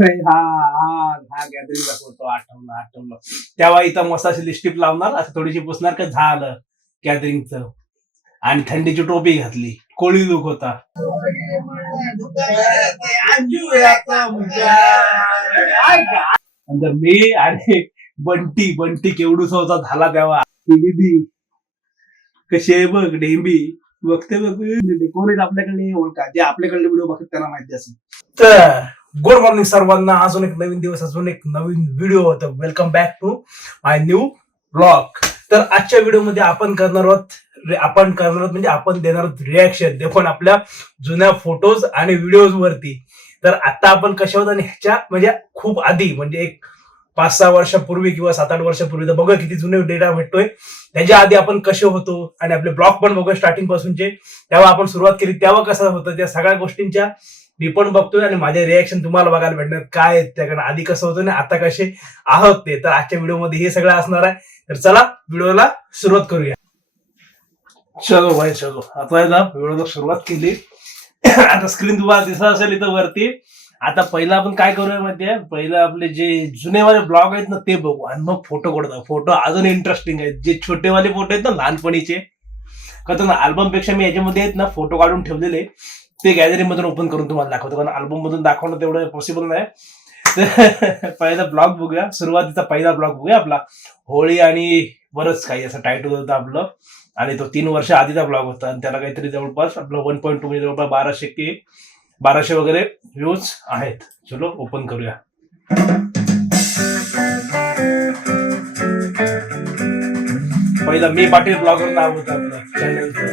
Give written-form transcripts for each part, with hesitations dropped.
हा हा हा गॅदरिंगचा फोटो आठवलं. तेव्हा इथं मस्त अशी लिस्टिप लावणार, असं थोडीशी पुसणार का झालं गॅदरिंगचं. आणि थंडीची टोपी घातली, कोळी लुक होता. नंतर मी आणि बंटी केवढूसा होता झाला तेव्हा. दीदी कशी आहे बघ डेंबी, बघते बघ कोणी आपल्याकडे ओळखा, जे आपल्याकडे व्हिडिओ बघतात त्यांना माहिती असेल. तर गुड मॉर्निंग सर्वांना. अजून एक नवीन दिवस, अजून एक नवीन व्हिडिओ होतं. Welcome back to my new blog. तर आजच्या व्हिडिओमध्ये आपण करणार आहोत म्हणजे आपण देणार आहोत रिॲक्शन, ते पण आपल्या जुन्या फोटोज आणि व्हिडिओज वरती. तर आता आपण कशा होत आणि ह्याच्या म्हणजे खूप आधी, म्हणजे एक 5-6 वर्षापूर्वी किंवा 7-8 वर्षापूर्वी, तर बघा किती जुने डेटा भेटतोय. त्याच्या आधी आपण कसे होतो आणि आपले ब्लॉग पण बघूया स्टार्टिंग पासूनचे. तेव्हा आपण सुरुवात केली तेव्हा कसं होतं, त्या सगळ्या गोष्टींच्या मी पण बघतोय आणि माझे रिॲक्शन तुम्हाला बघायला भेटणार काय त्याकडे आधी कसं होतं आणि आता कसे आहोत ते. तर आजच्या व्हिडिओमध्ये हे सगळं असणार आहे. तर चला व्हिडिओला सुरुवात करूया. चलो भाई चलो, आता व्हिडिओला सुरुवात केली. आता स्क्रीन तुम्हाला दिसत असेल इथं वरती. आता पहिलं आपण काय करूया माहितीये, पहिलं आपले जे जुनेवाले ब्लॉग आहेत ना ते बघू आणि मग फोटो काढतो. फोटो अजून इंटरेस्टिंग आहेत. जे छोटेवाले फोटो आहेत ना लहानपणीचे, कसं ना अल्बम पेक्षा मी याच्यामध्ये आहेत ना फोटो काढून ठेवलेले, ते गॅलरी मधून ओपन करून तुम्हाला दाखवतो. कारण अल्बम मधून दाखवणं तेवढं पॉसिबल नाही. पहिला ब्लॉग बघूया. सुरुवातीचा पहिला ब्लॉग बघूया आपला, होळी आणि बरंच काही असं टायटल होतं आपलं. आणि तो 3 वर्ष आधीचा ब्लॉग होता आणि त्याला काहीतरी जवळपास आपलं 1.2 म्हणजे जवळपास 1200 वगैरे व्ह्यूज आहेत. चलो ओपन करूया. पहिला मी पाटील ब्लॉगर नाव होतं आपलं चॅनलचं,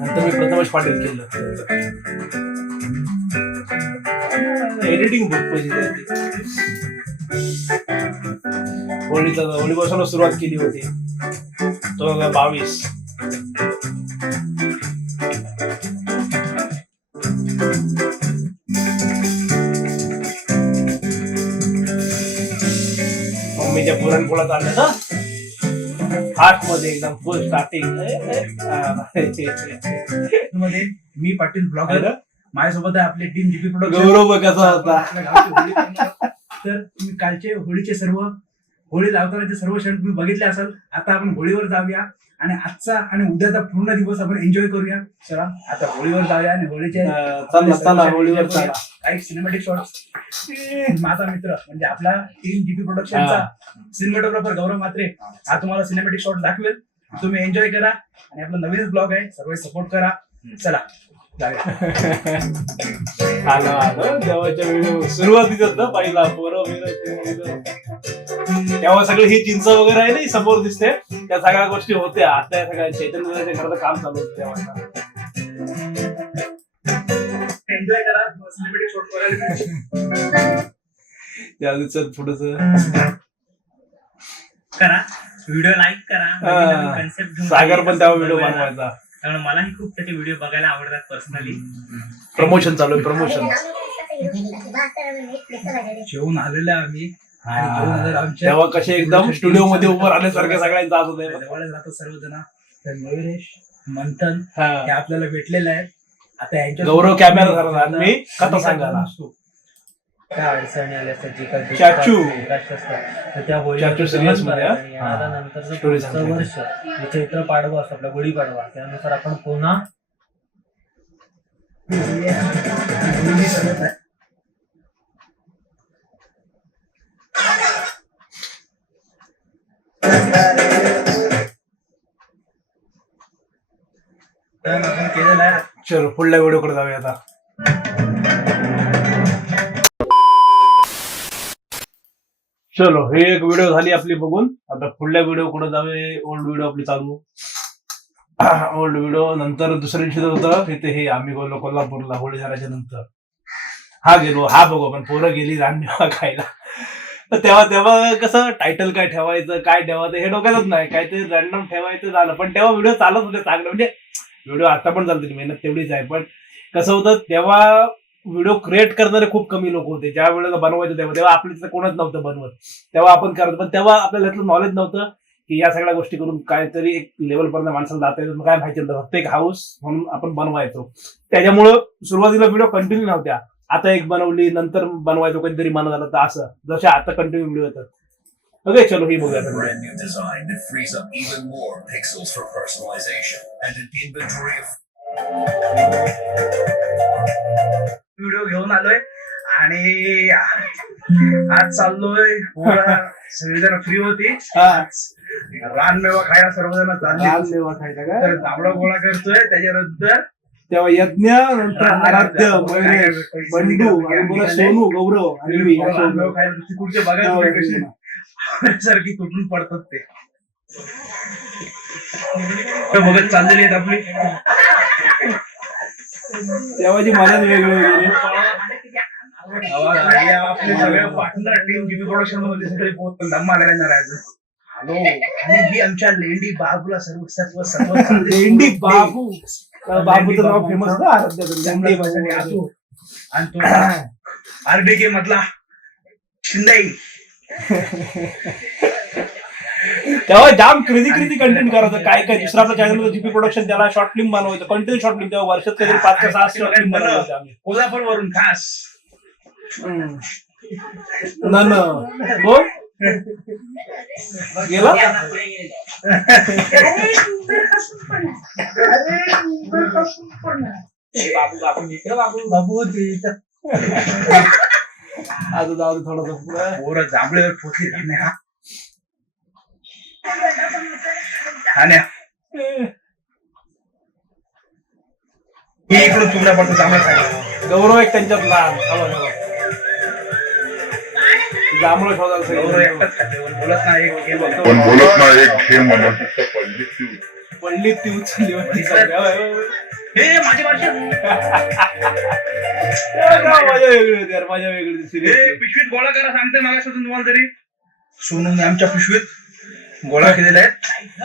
नंतर मी प्रथमेश पाटील केलं. एडिटिंग बुक पाहिजे. होळीपासून सुरुवात केली होती 2022. मम्मीच्या पुरणपोळ्यात आलं ना हाट मध्ये एकदम फुल स्टार्टिंग मध्ये. मी पाटील ब्लॉगर, माझ्यासोबत आहे आपली टीम जीपी प्रोडक्शन. गौरव कसा होता. तर तुम्ही कालचे होळीचे सर्व होळी लावतानाचे सर्व क्षण तुम्ही बघितले असाल. आता आपण होळीवर जाऊया आणि आजचा आणि उद्याचा पूर्ण दिवस आपण एन्जॉय करूया. चला आता होळीवर जाऊया आणि होळीचे होळीवर काही सिनेमॅटिक शॉट्स. माझा मित्र म्हणजे आपला टीम जीपी प्रोडक्शनचा सिनेमॅटोग्राफर गौरव म्हात्रे हा तुम्हाला सिनेमॅटिक शॉट दाखवेल. तुम्ही एन्जॉय करा आणि आपला नवीन ब्लॉग आहे, सर्व सपोर्ट करा. चला आलो देवाच्या व्हिडिओ सुरुवातीच पहिला तेव्हा सगळं ही चिंच वगैरे आहे ना समोर दिसते, त्या सगळ्या गोष्टी होत्या. आता या सगळ्या चैतन्य घराचं काम चालू होतं तेव्हा. एन्जॉय करा, सिनेमॅटिक शॉट बघायला त्या दिवसात थोडस करा, व्हिडिओ लाईक करा. सागर पण तेव्हा व्हिडिओ बनवायचा, कारण मलाही खूप त्याचे व्हिडिओ बघायला आवडतात पर्सनली. प्रमोशन चालू आहे, प्रमोशन. जेवून आलेलं आम्ही तेव्हा कसे एकदम स्टुडिओ मध्ये उभं राहण्यासारखं सगळ्यांचं जात होतं. जवळच राहतात सर्वजण. तर मयुरेश मंथन हे आपल्याला भेटलेलं आहे. आता यांच्या गौरव कॅमेरा धरला, मी कथा सांगायला असतो. काय अडचणी आल्या असतात चाचू त्या चाचू सिरियस मध्ये नंतर वर्ष चैत्र पाडवा असतो आपला गुढीपाडवा, त्यानुसार आपण पुन्हा आपण केलेलं आहे. चलो पुढल्या व्हिडिओकडे जाऊया आता. चलो हे एक व्हिडिओ झाली आपली बघून. आता पुढल्या व्हिडिओ कुठे जाऊया. ओल्ड व्हिडिओ आपली चालू. ओल्ड व्हिडिओ नंतर दुसऱ्या दिवशी होतं तिथे हे आम्ही गेलो कोल्हापूरला होळी झाल्याच्या नंतर. हा गेलो, हा बघू आपण पोरं गेली रानमेवा खायला. तर तेव्हा कसं टायटल काय ठेवायचं काय ठेवायचं हे डोक्यातच नाही, काहीतरी रॅन्डम ठेवायचं झालं. पण तेव्हा व्हिडिओ चालत होते चांगलं, म्हणजे व्हिडिओ आता पण चालते, मेहनत तेवढीच आहे. पण कसं होतं तेव्हा व्हिडिओ क्रिएट करणारे खूप कमी लोक होते. ज्या वेळेला बनवायचं तेव्हा आपल्या कोणच नव्हतं बनवत. तेव्हा आपण करत, पण तेव्हा आपल्याला यातलं नॉलेज नव्हतं की या सगळ्या गोष्टी करून काहीतरी एक लेवल पर्यंत माणसाला जाता येतं. काय माहिती होतं, फक्त एक हाऊस म्हणून आपण बनवायचो. त्याच्यामुळं सुरुवातीला व्हिडिओ कंटिन्यू नव्हत्या. आता एक बनवली नंतर बनवायचो कधीतरी मना झालं तर असं जसे आता कंटिन्यू व्हिडिओ येतात. ओके चलो ही बघूया. Brand new design that frees up even more pixels for personalization and an inventory of video घेऊन आलोय आणि आज चाललोय पोरं सगळेजण फ्री होती. रानमेवा खायला सर्वजण चालले. मेवा खायला काय तर जांभळा गोळा करतोय त्याच्यानंतर तेव्हा यज्ञ नंतर आराध्य मयुरेश बंडू आणि बोला सोनू गौरव आणि मी असं रानमेवा होतं. खायला तिकडचे बघा कशी सारखी तुटून पडतात ते. तर बघत चाललेली आहेत आपली तेव्हाची मजाच वेगळी वगैरे. आपले सगळे पार्टनर टीम जीबी प्रोडक्शन मध्ये सगळे पोहोचून धम्मा करायला राहायचं. हॅलो आणि ही आमच्या लेंडी बाबूला सर्व लेंडी बाबू बाबूचं नाव फेमस ना आराध्याचं लेंडी बाबू. आणि तो आरडीके मधला शिंदाई. तेव्हा जाम क्रेझी कंटेंट करायचं. काय काय दुसरा आपल्या चॅनल जीपी प्रोडक्शन त्याला शॉर्ट फिल्म बनवायचं कंटिन्यू शॉर्ट फिल्म. तेव्हा वर्षात काहीतरी 5 ते 6 शॉर्ट फिल्म बनवायचे आम्ही कोल्हापूर वरून खास. बोल गेला बाबू आता जाऊ दे थोडस पोरं जांभळेवर पोचली नाही. हा न्या इकडून तुमच्या पडतो जांभळा खायला. गौरव एक त्यांच्यात लहान जांभळं शोधायला गौरव एकटाच खाते बोलत नाही. एक खेळ बघतो. पण बोलत नाही एक खेळ मनाची पडली ती उचलली हे माझी भाषा माझ्या वेगळी होती यार. माझ्या वेगळी हे पिशवीत गोळा करा सांगते मागासून तुम्हाला तरी. सोनूने आमच्या पिशवीत गोळा केलेला आहे.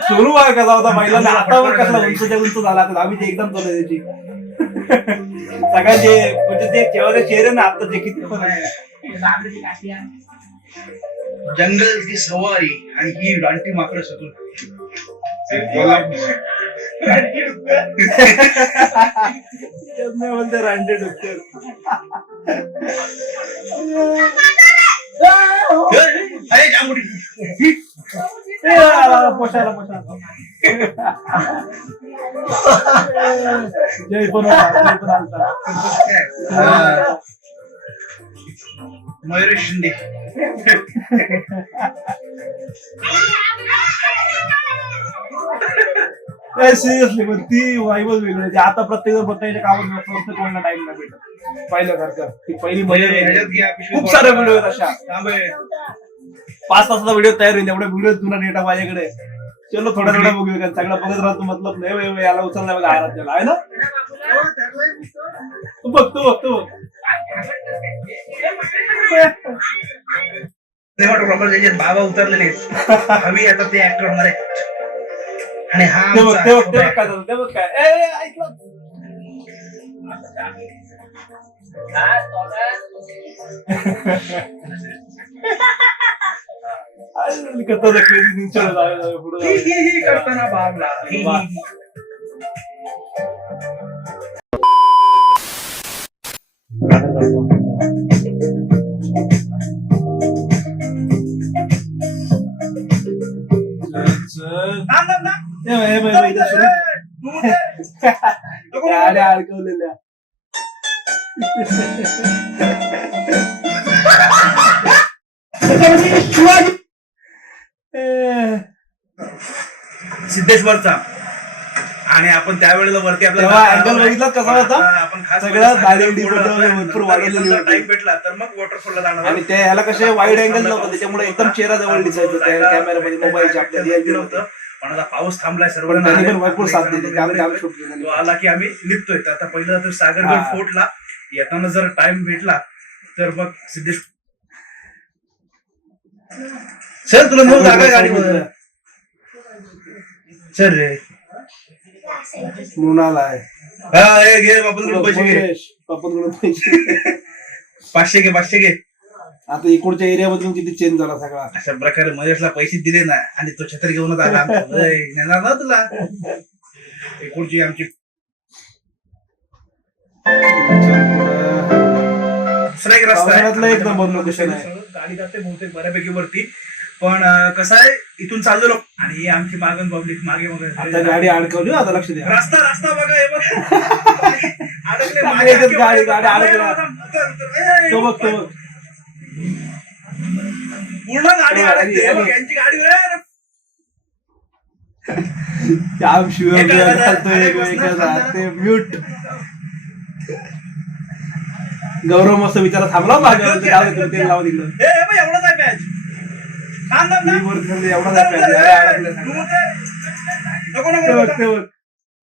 सोनू बघा कसा होता महिलांना हातावर कसला उंचच्या उंच झाला आम्ही ते एकदम चालू त्याची सगळ्यांचे म्हणजे ते तेव्हाचे चेहरे ना आता जे किती पण आहे. जंगल की सवारी आणि ही रानटी माकडं सतून म्हणते रांडे डॉक्टर. अरे जांभुडी पोशाला जय पण आलता. मयुरेश शिंदे. सिरियसली पण ती वाईबच वेगळी. आता प्रत्येक जण प्रत्येकाच्या कामात व्यस्त असतं. कोणाला टाइम नाही भेटत पहिल्यासारखं. ती पहिली मजा खूप सारे व्हिडिओ आहेत अशा. 5 तासाचा व्हिडिओ तयार होईल तेवढे व्हिडिओ जुना डेटा माझ्याकडे. चलो थोडा बघूया. सगळं बघत राहतो मतलब नाही याला उचलला बघा आराध्याला आहे ना. तू बघ बाबा उतरलेले हवी आता ते ऍक्टर होणार आहे. आणि हा ते बघ काय झालं ते बघ काय ऐकलं करताना बाबला अडकवलेल्या सिद्धेश्वरचा. आणि आपण त्यावेळेला वरती तेव्हा अँगल बघितला कसा होता. आपण खास सगळं भरपूर वाढवलेली टाइम भेटला तर मग वॉटरफॉलला जाणार. आणि ते ह्याला कसे वाईड अँगल नव्हतं त्याच्यामुळे एकदम चेहरा जवळ दिसायचं त्या कॅमेरामध्ये मोबाईलच्या आपल्या रिअल नव्हतं. पण आता पाऊस थांबलाय पण सर्वांना. त्यांनी पण भरपूर साथ दिली. आम्ही शूट केलं. तो आला की आम्ही निघतोय. तर आता पहिलं तर सागरगड फोर्टला येताना जर टाइम भेटला तर मग सिद्धेश्वर. सर तुला मग जागा गाडीमध्ये सर रे मुनाला आहे. हा घे बापूकडून पैसे घे. बापूकडून पैसे 500 घे. आता इकडच्या एरियामधून किती चेंज झाला सगळा. अशा प्रकारे महेशला पैसे दिले ना आणि तो छत्री घेऊनच आला. नेणार ना तुला इकडची आमची दुसरा एक रस्ता आहे पावसाळ्यातलं एकदम बंद लोकेशन आहे. गाडी जाते बहुतेक बऱ्यापैकी वरती, पण कसं आहे इथून चाललो आणि ही आमची मागून पब्लिक मागे आता गाडी अडकवली आता लक्ष द्या. रस्ता बघा हे बघ. अडकले गाडी मागे अडकले. गाडी अडकला. तो बघ पूर्ण गाडी अडकते हे बघ, यांची गाडी जाम शिवम घालतोय म्यूट. गौरव मस्त विचारा थांबला माझ्यावर ते लावा तिकडं एवढाच आहे पॅच. एवढा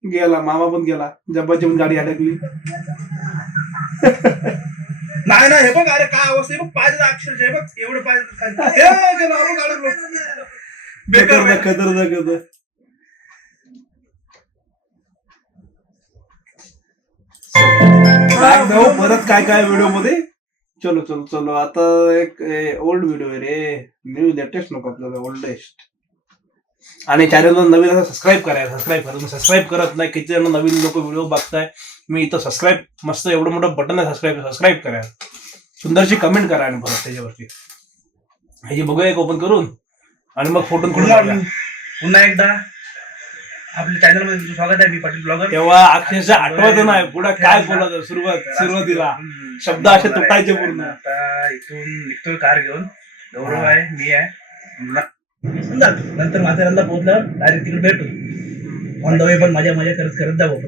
गेला मामा पण गेला. जब्बाची पण गाडी अडकली. नाही हे बघ, अरे काय अवस्था आहे बघ, पाहिजे अक्षरशः हे बघ एवढं पाहिजे खतर परत काय व्हिडिओ मध्ये. चलो आता एक ओल्ड व्हिडिओ आहे रे, न्यू लेटेस्ट नको आपल्याला, ओल्डेस्ट. आणि चॅनलला नवीन असं सबस्क्राईब सबस्क्राईब करत नाही. किती जण नवीन लोक व्हिडिओ बघताय. मी इथं सबस्क्राईब मस्त एवढं मोठं बटन आहे सबस्क्राईब करा. सुंदरशी कमेंट करा आणि परत त्याच्यावरती ह्याची बघूया एक ओपन करून आणि मग फोटो पुन्हा एकदा आपल्या चॅनल मध्ये तुझं स्वागत आहे. मी पाटील ब्लॉगर. तेव्हा अक्षरशः आठवत नाही पुढे काय बोलायचं. सुरुवातीला शब्द असे तुटायचे पूर्ण. आता इथून निघतोय कार घेऊन. गौरव आहे, मी आहे, नंतर माथेरानला पोहोचल्यावर डायरेक्ट तिकडे भेटू ऑन द वे. पण मजा करत जाऊ आपण.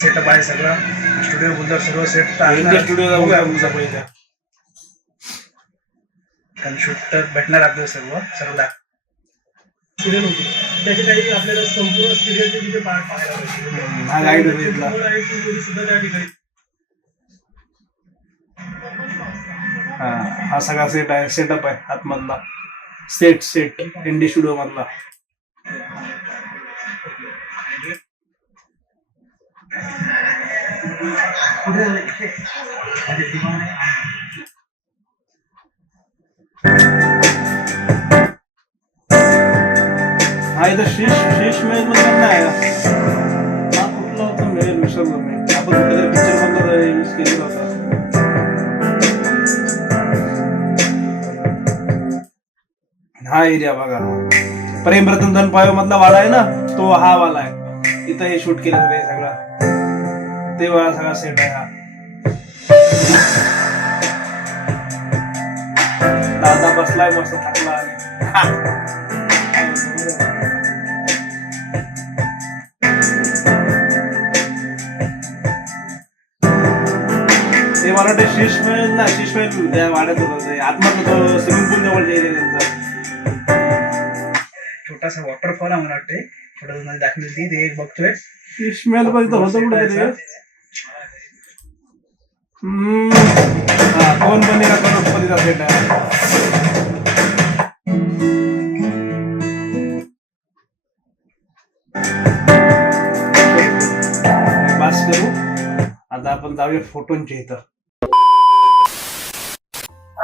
सेटअप आहे सगळं, स्टुडिओ बुंदर सर्व सेट स्टुडिओ शूट भेटणार आपल्याला सर्व सिरियल होती त्याच्यासाठी आपल्याला संपूर्ण सिरियलचे तिथे पार्ट पाहायला सुद्धा त्या ठिकाणी. हा सगळा सेटअप आहे आतमधला. सेट इंडी स्टुडिओ मधला. हा इथं शीश मेल मध्ये नाही हा कुठला होता मेल विसरलो मी. आपण कुठल्या पिक्चर मध्ये यूज केलेला होता. हा एरिया बघा, प्रेम रतन धन पायो मधला वाडा आहे ना, तो हा वाला आहे. इथं हे शूट केलं हे सगळं, ते वाला सगळा सेट आहे. हा दादा बसलाय मस्त थकला आणि ते मला वाटतं शीशमेल वाड्यात होतं. आतमध्ये तो स्विमिंग पूल जवळ त्यांचा छोटासा वॉटरफॉल आहे मला वाटते. थोडं दाखवली ती ते एक बघतोय. शीशमेल बघतो होतं कुठे ते. कौन बनेगा करोडपतीचा सेट आहे. पास करू आता आपण जाऊया फोटोंच्या इथं.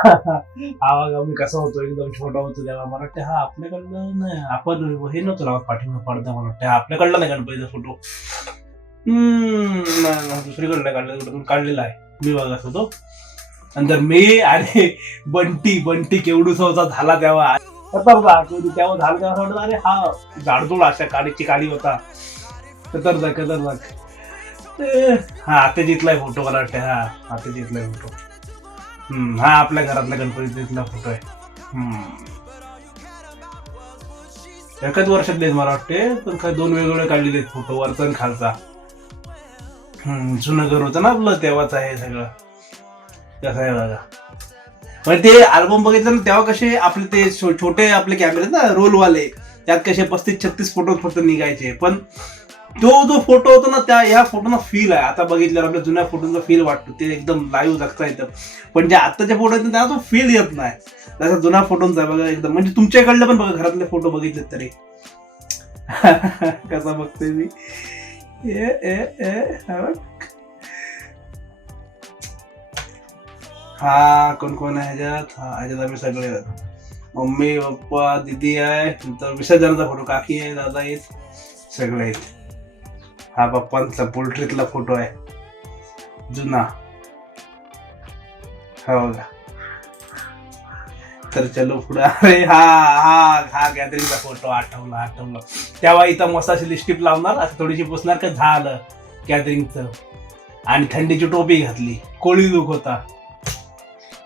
हा बघा मी कसा होतो, एकदम छोटा होतो तेव्हा. मला वाटतं हा आपल्याकडलं नाही, आपण हे नव्हतं लावत पाठीमा पडदा. मला वाटतं आपल्याकडला नाही गणपतीचा फोटो. दुसरीकडला काढलेला आहे मी बघत होतो. नंतर मी आणि बंटी केवढूसा होता झाला तेव्हा. तेव्हा झालं तेव्हा वाटत अरे हा झाडझुड अशा काडीची काडी होता. खतरनाक. हा आता जिथलाय फोटो मला वाटतं. हा आता जिथलाय फोटो. हा आपल्या घरातला गणपतीतला फोटो आहे. एकाच वर्षातले मला वाटते, पण काय दोन वेगवेगळे काढलेले फोटो, वरचा आणि खालचा. जुनं घर होतं ना आपलं तेव्हाच आहे सगळं. कसं आहे बघा. पण ते अल्बम बघितलं ना तेव्हा कसे आपले ते छोटे आपले कॅमेरे ना रोलवाले, त्यात कसे 35-36 फोटो फक्त निघायचे. पण तो जो फोटो होतो ना त्या ह्या फोटोना फील आहे. आता बघितल्यावर आपल्या जुन्या फोटोचा फील वाटतो, ते एकदम लाईव्ह जगता येतं. पण जे आताचे फोटो आहेत त्याला तो फील येत नाही. त्याचा जुना फोटोचा बघा एकदम. म्हणजे तुमच्याकडले पण बघा घरातले फोटो बघितले तरी कसा बघतोय मी. हा कोण आहे ह्याच्यात. ह्याच्यात आम्ही सगळे मम्मी पप्पा दीदी आहे. नंतर विसर्जनाचा फोटो काकी आहे, दादा आहेत, सगळे आहेत. हा पप्पांचा पोल्ट्रीतला फोटो आहे जुना. हो का. तर चलो पुढे. अरे हा हा हा गॅदरिंगचा फोटो आठवला. तेव्हा इथं मस्त अशी लिपस्टिक लावणार, असं थोडीशी पुसणार का झालं गॅदरिंगचं. आणि थंडीची टोपी घातली, कोळी लुक होता.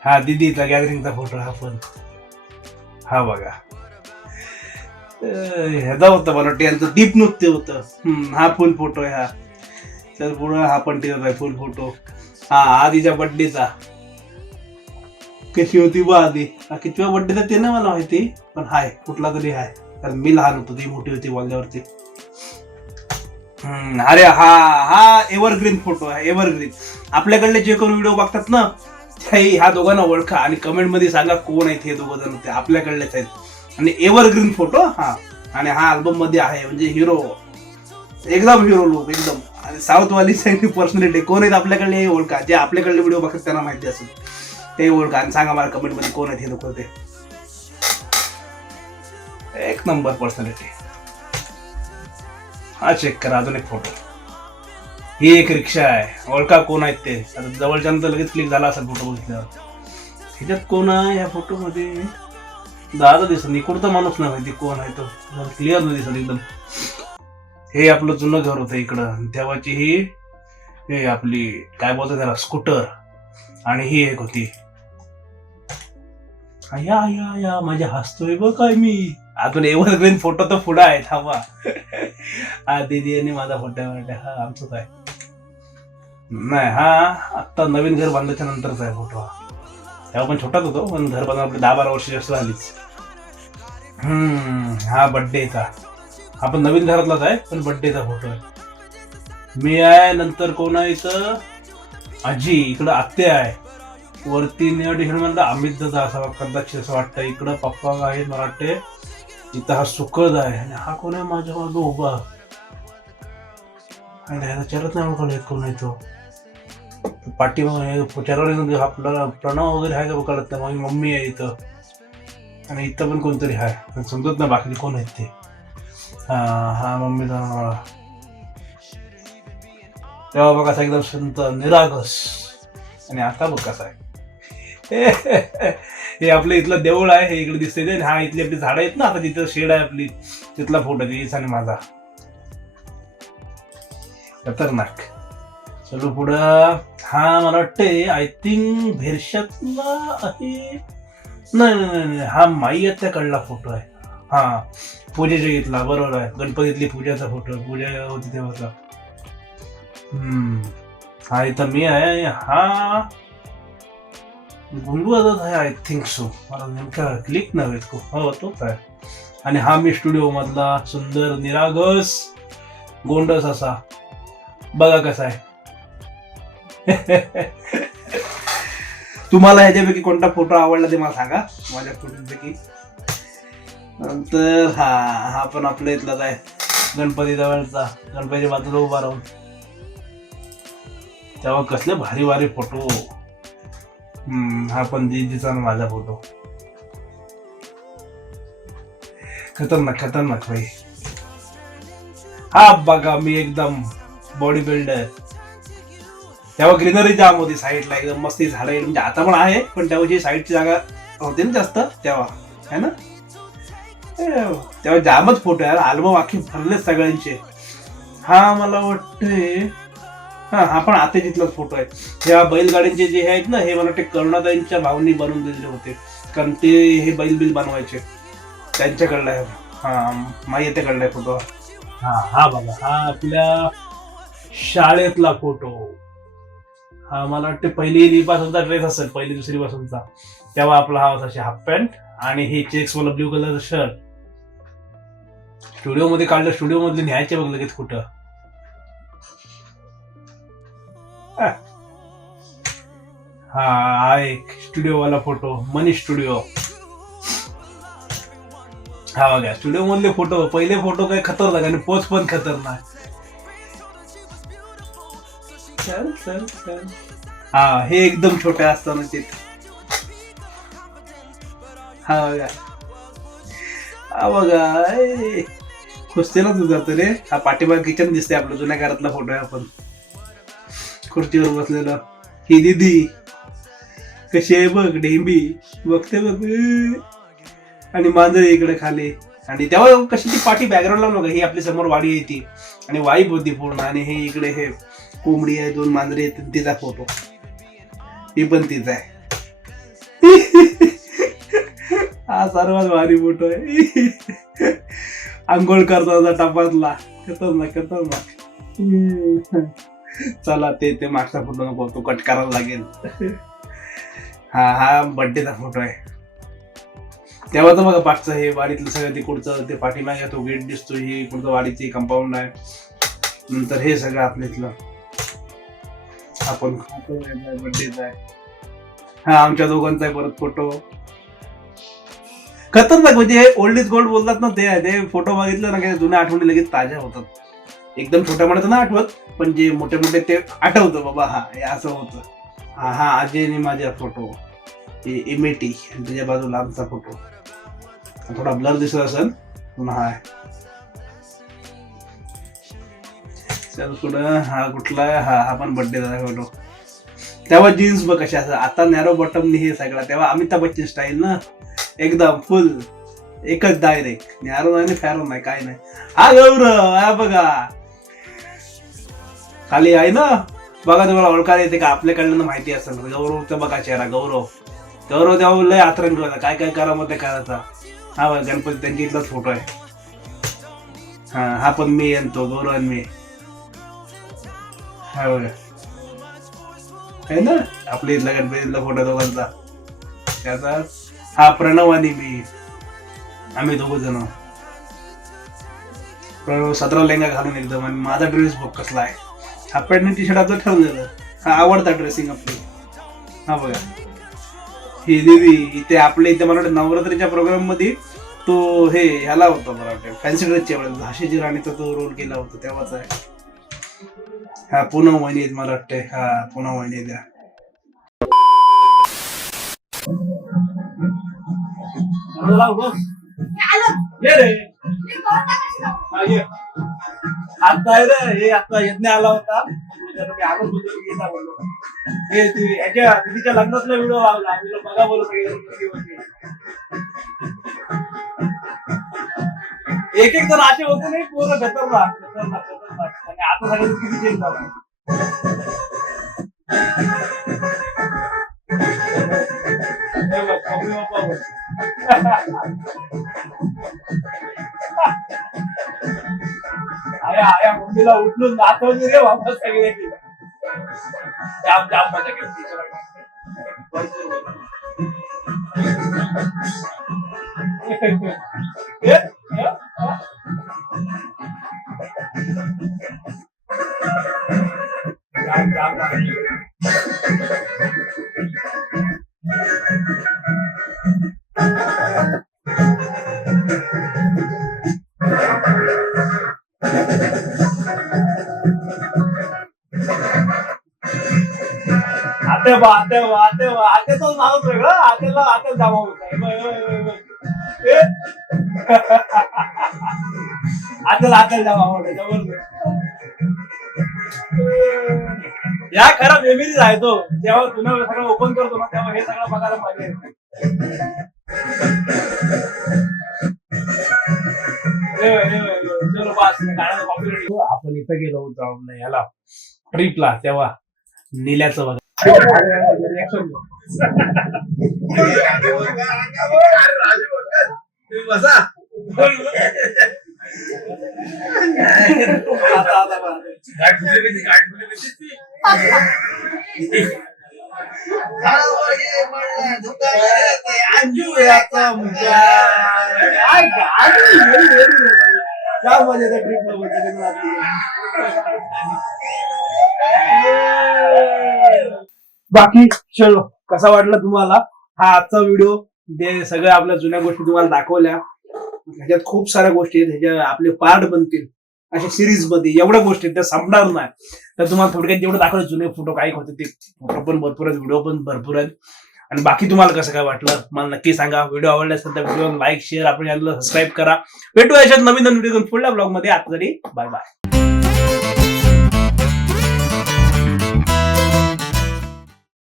हा दिदीचा गॅदरिंगचा फोटो हा पण. हा बघा ह्याचा होतं मला वाटतं, यांचं दीप नृत्य होतं. हा फुल फोटो आहे हा. तर पुढं हा पण आहे फुल फोटो. हा आधीच्या बड्डेचा. कशी होती बा आधी, कितव्या बड्डेचा ते नाही मला माहिती, पण हाय कुठला तरी हाय, कारण मी लहान होतो ती मोठी होती बोलल्यावरती. अरे हा हा एव्हरग्रीन फोटो आहे, एव्हरग्रीन. आपल्याकडले जे कोण व्हिडिओ बघतात ना, ह्या दोघांना ओळखा आणि कमेंट मध्ये सांगा कोण आहेत हे दोघं जण. ते आपल्याकडलेच आहेत आणि एव्हरग्रीन फोटो. हा आणि हा अल्बम मध्ये आहे, म्हणजे हिरो एकदम हिरो लुक एकदम. आणि साऊथ वाली पर्सनॅलिटी कोण आहेत आपल्याकडले हे ओळखा. जे आपल्याकडले व्हिडिओ बघतात त्यांना माहिती असेल ते ओळखा आणि सांगा मला कमेंट मध्ये कोण आहेत हे लोक. ते एक नंबर पर्सनॅलिटी. हा चेक करा अजून एक फोटो. ही एक रिक्षा आहे, ओळखा कोण आहेत ते. आता जवळच्यानंतर लगेच क्लिक झाला असेल फोटो बघितल्यावर. ह्याच्यात कोण आहे या फोटो मध्ये, दादा दिसत नाही, कोणता माणूस नाही माहिती कोण आहे तो, क्लिअर नाही दिसत एकदम. हे आपलं जुनं घर होतं इकडं, तेव्हाची ही हे आपली काय बोलतात त्याला स्कूटर. आणि ही एक होती. या या या माझ्या हसतोय बघ काय मी. अजून एव्हरग्रीन फोटो तर पुढे आहे, थांबा. हा दीदी आणि माझा फोटो हा आमचंच आहे. नाही हा आता नवीन घर बांधायच्या नंतरचा आहे फोटो. तेव्हा पण छोटाच होतो, पण घर बांधून आपली 10-12 वर्ष जास्त झालीच. हा बड्डेचा. हा पण नवीन घरातलाच आहे, पण बड्डेचा फोटो आहे. मी आहे, नंतर कोण आहे इथं, आजी. इकडं आत्या आहे. वरती निळ्या टी शर्ट म्हणलं अमित दादा असा कदाचित असं वाटतं. इकडं पप्पा आहे मराठे. इथं हा सुखद आहे. आणि हा कोण आहे माझ्या मागं उभा. चरत नाही ओळखलं कोण आहे तो. पाठीमागे चरवले आपल्याला प्रणव वगैरे आहे का कळत नाही. माझी मम्मी आहे इथं. आणि इथं पण कोणतरी आहे, समजत नाही बाकी कोण आहेत ते. हा मम्मीचा. तेव्हा बघ कसा एकदम संत निरागस. आणि आता बघ कसा आहे. हे आपलं इथलं देऊळ आहे, हे इकडे दिसतंय ते. हा इथली आपली झाडं आहेत ना, आता तिथं शेड आहे आपली, तिथला फोटो आहे आणि माझा. खतरनाक. चलो पुढं. हा मला वाटतंय आय थिंक भेरशातला आहे. नाही हा माई आत्या कडला फोटो आहे. हा पूजेच्या घेतला, बरोबर आहे. गणपतीतली पूजाचा फोटो, पूजा होती तेव्हाचा. हा इथं मी आहे. हा गुंडू आहे आय थिंक सो. मला नेमका क्लिक नव्हे हो तोच आहे. आणि हा मी स्टुडिओ मधला सुंदर निरागस गोंडस असा. बघा कसा आहे. तुम्हाला ह्याच्यापैकी कोणता फोटो आवडला ते मला सांगा माझ्या फोटोपैकी. नंतर हा पण आपल्या इथलाच आहे, गणपती जवळचा. गणपती बाजूला उभा राहून. तेव्हा कसले भारी भारी फोटो. हा पण दीदीचा माझा फोटो. खतरनाक खतरनाक भाई. हा बघा मी एकदम बॉडी बिल्डर. तेव्हा ग्रीनरी जाम होती साईडला, एकदम मस्ती झाडं. म्हणजे आता पण आहे, पण तेव्हाची साईडची जागा होती ना जास्त तेव्हा, है ना. तेव्हा जामच फोटो आहे. अल्बम अख्खे भरलेच सगळ्यांचे. हा मला वाटतंय हा पण आता जिथलाच फोटो आहे. ह्या बैलगाड्यांचे जे आहेत ना, हे मला वाटते करुणाताईंच्या भावनी बनवून दिलेले होते, कारण ते हे बैल बनवायचे त्यांच्याकडला आहे. हा माई येतेकडला आहे फोटो. हा बघा हा आपल्या शाळेतला फोटो. हा मला वाटते पहिली पासूनचा ड्रेस असेल, पहिली दुसरी पासूनचा. तेव्हा आपला हा होता हाफ पॅन्ट आणि हे चेक्स वाला ब्ल्यू कलरचं शर्ट. स्टुडिओ मध्ये काढलं, स्टुडिओ मधले न्यायचे बघ लगेच कुठं. हा एक स्टुडिओ वाला फोटो, मनीष स्टुडिओ. हा बघा स्टुडिओ मधले फोटो. पहिले फोटो काय खतरनाक आणि पोच पण खतरनाक. चल. हा हे एकदम छोट्या असताना ते. हा बघा खुसतेला तू जातो रे. हा पाठीमाग किचन दिसते आपलं, जुन्या घरातला फोटो आहे. आपण खुर्चीवर बसलेला. ही दीदी कशी आहे बघ डेंबी, बघते बघ. आणि मांजर इकडे खाली. आणि तेव्हा कशी ती पाठी बॅकग्राऊंडला नका, ही आपली समोर वाडी येते आणि वाईप होती पूर्ण. आणि हे इकडे हे कोंबडी आहे, 2 मांजरे आहेत, तिचा फोटो, ही पण तिचा आहे. हा सर्वात भारी फोटो आहे. आंघोळ करता टपातला, खतरनाक खतरनाक. चला ते मागचा फोटो नको, तो कट करायला लागेल. हा बर्थडेचा फोटो आहे. तेव्हा तर बघा पाठचं हे वाडीतलं सगळं तिकडचं, ते पाठीमागे तो गेट दिसतो, हे इकडचं वाडीची कंपाऊंड आहे. नंतर हे सगळं आपल्यातलं आपण खातो बर्थडेचा आहे. हा आमच्या दोघांचा आहे परत फोटो. खतरनाक म्हणजे ओल्ड इज गोल्ड बोलतात ना, ते फोटो बघितलं ना की जुन्या आठवणी लगेच ताज्या होतात. एकदम छोट्या मोठ्या ना आठवत, पण जे मोठे मोठे ते आठवतं बाबा, हा हे असं होतं. हा अजयने माझा फोटो, इमेटी, आणि त्याच्या बाजूला आमचा फोटो. थोडा ब्लर दिसत असेल पुन्हा. चल कुठं हा कुठला, हा पण बर्थडेचा फोटो. तेव्हा जीन्स बघ कशा असं, आता नॅरो बॉटम हे सगळं. तेव्हा अमिताभ बच्चन स्टाईल ना, एकदम फुल एकच डायरेक्ट, नॅरो नाही फॅरो नाही काय नाही. हा गौरव, हा बघा खाली आहे ना, बघा तुम्हाला ओळखायला येते का, आपल्याकडनं माहिती असेल. गौरवचा बघा चेहरा, गौरव तेव्हा लय आतरंग होता, काय काय करा मग ते करायचा. हा बघा गणपती त्यांच्या इथलाच फोटो आहे. हा पण मी आणतो, गौरव आणि मी. हा बघा आहे ना आपल्या इथला गणपतीतला फोटो दोघांचा. त्याचा हा प्रणव आणि मी, आम्ही 2 जण. प्रणव 17 लेंगा घालून एकदम, आणि माझा ड्रेस बघ कसला आहे, हाफ पॅन्ट आणि टी शर्ट आपलं ठरलेलं. हा आवडता ड्रेसिंग आपली. हा बघा ही दीदी इथे आपल्या इथे मला वाटतं नवरात्रीच्या प्रोग्राम मध्ये तो हे ह्याला होता, मला वाटतं फॅन्सी ड्रेसच्या वेळेस झाशीची राणीचा तो रोल केला होता तेव्हाच आहे. हा पूनम वहिनी आहेत मला वाटते. हा पूनम वहिनी द्या. आता हे आता यज्ञ आला होता, ह्याच्या दिदीच्या लग्नातला व्हिडिओ लावला, बघा बोलत एक जण असे होते नाही पूर्ण खतरनाक खतरनाक खतरनाक. आणि आता सगळं किती चेंज झालं. आया मम्मीला उठलून दाखवली रे वापस सगळे. जाम जाम मजा केली. आत्याचं नावच वेगळं, आत्याला जामा होत आत्याला जामा होत. या खरा मेमरीज आहे तो, जेव्हा तुम्ही सगळं ओपन करतो ना तेव्हा हे सगळं बघायला पाहिजे. आपण इथं गेलो होतो याला ट्रिपला, तेव्हा निल्याचं बघा बाकी चलो कसा वाटला तुम्हाला हा आजचा व्हिडिओ. जे सगळ्या आपल्या जुन्या गोष्टी तुम्हाला दाखवल्या, ह्याच्यात खूप साऱ्या गोष्टी आहेत, ह्याच्या आपले पार्ट बनतील अशा सिरीज मध्ये. एवढ्या गोष्टी त्या संपणार नाही, तर तुम्हाला थोडक्यात जेवढं दाखवलं जुने फोटो काय होते ते फोटो पण भरपूर आहेत, व्हिडिओ पण भरपूर आहेत. आणि बाकी तुम्हाला कसं काय वाटलं मला नक्की सांगा. व्हिडिओ आवडला असेल तर व्हिडिओ लाईक शेअर, आपण चॅनलला सबस्क्राईब करा. भेटू याच्यात नवीन व्हिडिओ पुढल्या ब्लॉग मध्ये. आतासाठी बाय बाय.